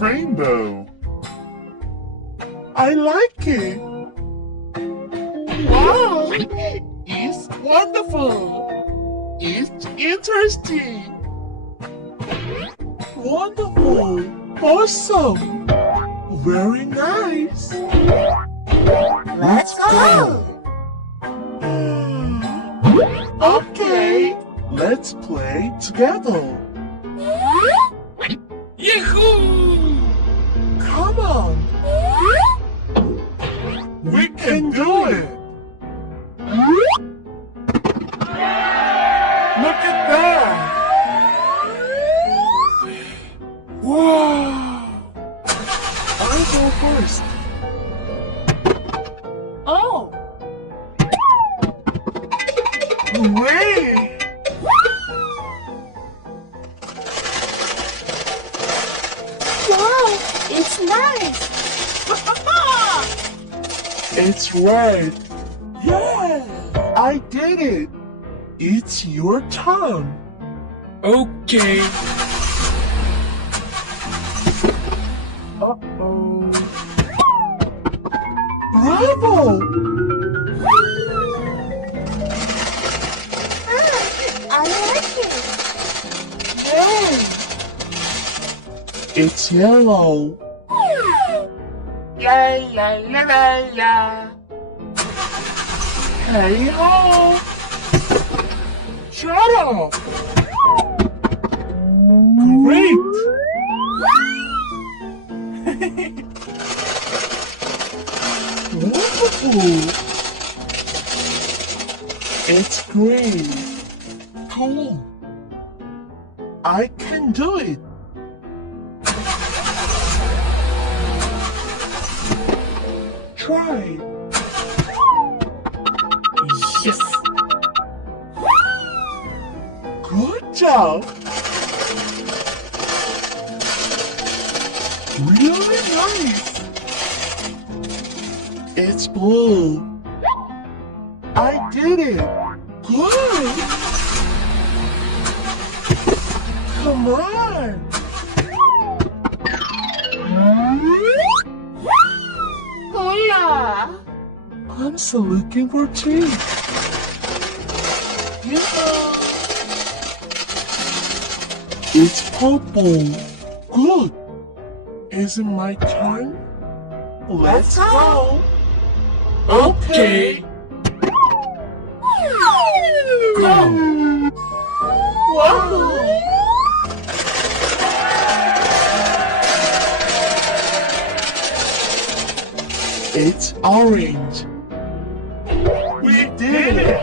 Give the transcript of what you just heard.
Rainbow. I like it. Wow, it's wonderful. It's interesting. Wonderful. Awesome. Very nice. Let's go. Okay, let's play together. Yahoo! Come on. We can do it. Look at that. Wow. I'll go first. Oh. Great. Wow, it's nice. It's right. Yeah, I did it. It's your turn. Okay. Uh-oh. Bravo! I like it. Yay! It's yellow. La la la la la. Hey ho! Shut up! Great! Wonderful! It's great! Cool! I can do it! Try! Yes! Good job! Really nice! It's blue! I did it! Good! Come on! Hola! I'm still looking for treats. Yeah. It's purple. Good. Is it my turn? Let's go. Okay. Go. Wow. It's orange. We did it!